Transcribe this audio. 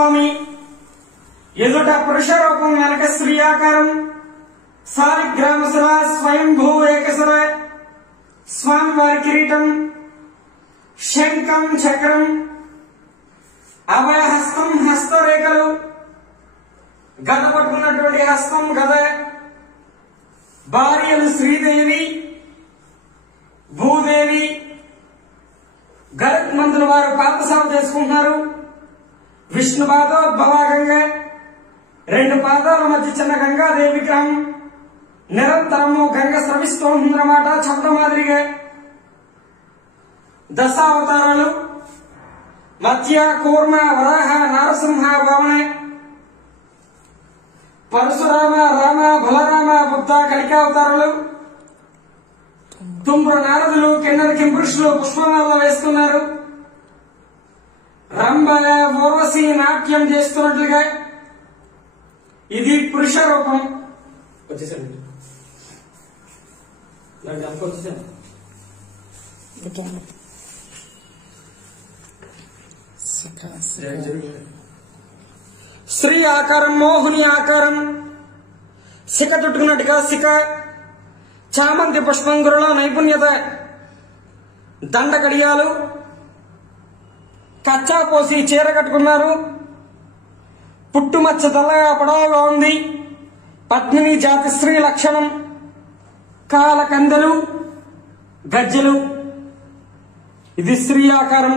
స్వామి ఎదుట పురుష రూపం వెనక స్త్రీ ఆకారం సాలిగ్రామసుర స్వయంభూ ఏకసుర స్వామివారి కిరీటం శంఖం చక్రం అభయహస్తం హస్తరేఖలు గద పట్టుకున్నటువంటి హస్తం గద భార్యలు శ్రీదేవి భూదేవి గరుత్మంతుల వారు పాదసేవ చేసుకుంటున్నారు. విష్ణు పాదోద్భవాగంగా 2 పాదాల మధ్య చిన్న గంగాదేవి విగ్రహం నిరంతరము గంగ స్రవిస్తూ ఉందన్నమాట. చంద్ర మాదిరిగా దశావతారాలు మత్య కూర్మ వరాహ నారసింహ వామన పరశురామ రామ బలరామ బుద్ధ కలికావతారాలు. తుంబ్ర నారదులు కిన్నర కింపురుషులు పుష్పమాల వేస్తున్నారు. రంభ ఊర్వశి నాట్యం చేస్తున్నట్లుగా ఇది పురుష రూపం. వచ్చేసండి స్త్రీ ఆకారం మోహిని ఆకారం శిఖ చుట్టుకున్నట్టుగా శిఖ చామంతి పుష్పంగురులో నైపుణ్యత దండ కడియాలు కచ్చా పోసి చీర కట్టుకున్నారు. పుట్టుమచ్చ తెల్లగా పొడవుగా ఉంది. పద్మిని జాతి స్త్రీ లక్షణం కాల కందెలు గజ్జెలు ఇది స్త్రీ ఆకారం.